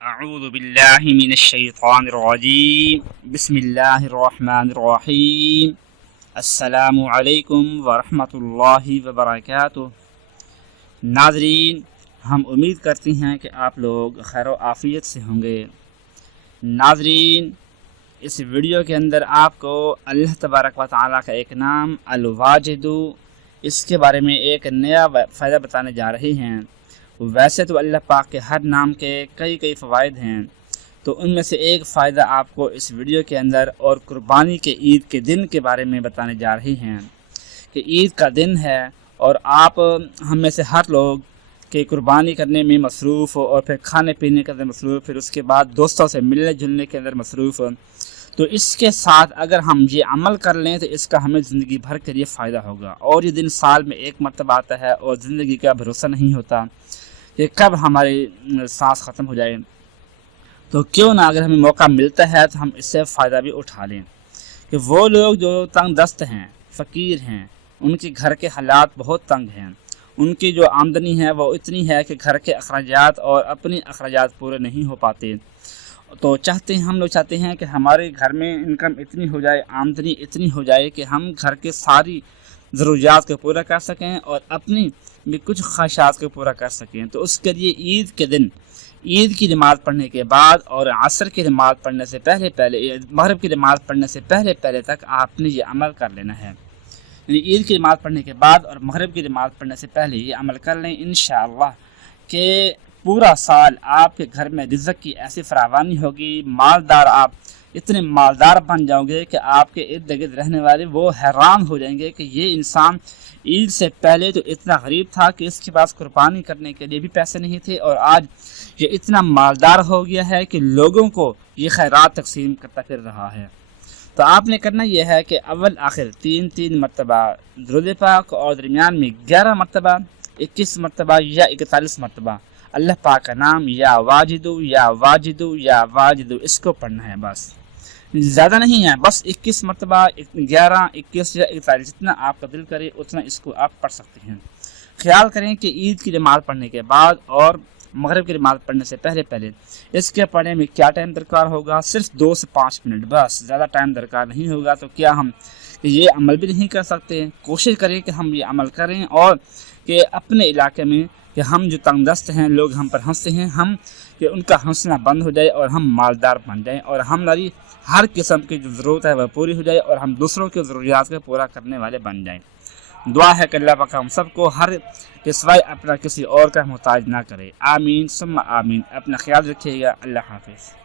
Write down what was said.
اعوذ باللہ من الشیطان الرجیم بسم اللہ الرحمن الرحیم السلام علیکم ورحمۃ اللہ وبرکاتہ ناظرین، ہم امید کرتے ہیں کہ آپ لوگ خیر و عافیت سے ہوں گے۔ ناظرین، اس ویڈیو کے اندر آپ کو اللہ تبارک و تعالیٰ کا ایک نام، الواجد، اس کے بارے میں ایک نیا فائدہ بتانے جا رہے ہیں۔ ویسے تو اللہ پاک کے ہر نام کے کئی کئی فوائد ہیں۔ تو ان میں سے ایک فائدہ آپ کو اس ویڈیو کے اندر اور قربانی کے عید کے دن کے بارے میں بتانے جا رہے ہیں کہ عید کا دن ہے اور آپ ہم میں سے ہر لوگ کہ قربانی کرنے میں مصروف اور پھر کھانے پینے کے اندر مصروف، پھر اس کے بعد دوستوں سے ملنے جلنے کے اندر مصروف۔ تو اس کے ساتھ اگر ہم یہ عمل کر لیں تو اس کا ہمیں زندگی بھر کے لیے فائدہ ہوگا۔ اور یہ دن سال میں ایک مرتبہ آتا ہے اور زندگی کا بھروسہ نہیں ہوتا۔ کہ کب ہماری سانس ختم ہو جائے۔ تو کیوں نہ اگر ہمیں موقع ملتا ہے تو ہم اس سے فائدہ بھی اٹھا لیں۔ کہ وہ لوگ جو تنگ دست ہیں، فقیر ہیں، ان کے گھر کے حالات بہت تنگ ہیں۔ ان کی جو آمدنی ہے وہ اتنی ہے کہ گھر کے اخراجات اور اپنی اخراجات پورے نہیں ہو پاتے۔ تو چاہتے ہیں، ہم لوگ چاہتے ہیں کہ ہمارے گھر میں انکم اتنی ہو جائے، آمدنی اتنی ہو جائے کہ ہم گھر کے ساری ضروریات کو پورا کر سکیں اور اپنی بھی کچھ خواہشات کو پورا کر سکیں۔ تو اس کے لیے عید کے دن، عید کی نماز پڑھنے کے بعد اور عصر کی نماز پڑھنے سے پہلے پہلے، مغرب کی نماز پڑھنے سے پہلے پہلے تک آپ نے یہ عمل کر لینا ہے۔ یعنی عید کی نماز پڑھنے کے بعد اور مغرب کی نماز پڑھنے سے پہلے یہ عمل کر لیں انشاءاللہ کہ پورا سال آپ کے گھر میں رزق کی ایسی فراوانی ہوگی، مالدار آپ اتنے مالدار بن جاؤ گے کہ آپ کے ارد گرد رہنے والے وہ حیران ہو جائیں گے کہ یہ انسان عید سے پہلے تو اتنا غریب تھا کہ اس کے پاس قربانی کرنے کے لیے بھی پیسے نہیں تھے اور آج یہ اتنا مالدار ہو گیا ہے کہ لوگوں کو یہ خیرات تقسیم کرتا پھر رہا ہے۔ تو آپ نے کرنا یہ ہے کہ اول، آخر، تین تین مرتبہ درود پاک اور درمیان میں گیارہ مرتبہ، اکیس مرتبہ یا اکتالیس مرتبہ۔ اللہ پاک کا نام یا واجدو یا واجدو یا واجدو اس کو پڑھنا ہے بس۔ زیادہ نہیں ہے، بس اکیس مرتبہ، گیارہ، اکیس یا اکتالیس، جتنا آپ کا دل کرے، اتنا اس کو آپ پڑھ سکتے ہیں۔ خیال کریں کہ عید کی نماز پڑھنے کے بعد اور مغرب کی نماز پڑھنے سے پہلے پہلے اس کے پڑھنے میں کیا ٹائم درکار ہوگا؟ صرف دو سے پانچ منٹ، بس۔ زیادہ ٹائم درکار نہیں ہوگا تو کیا ہم یہ عمل بھی نہیں کر سکتے۔ کوشش کریں کہ ہم یہ عمل کریں اور کہ اپنے علاقے میں کہ ہم جو تنگ دست ہیں، لوگ ہم پر ہنستے ہیں، ہم کہ ان کا ہنسنا بند ہو جائے اور ہم مالدار بن جائیں اور ہماری ہر قسم کی جو ضرورت ہے وہ پوری ہو جائے اور ہم دوسروں کی ضروریات کو پورا کرنے والے بن جائیں۔ دعا ہے کہ اللہ پاک ہم سب کو ہر سوائے اپنا کسی اور کا محتاج نہ کرے۔ آمین، ثم آمین۔ اپنا خیال رکھیے گا۔ اللہ حافظ۔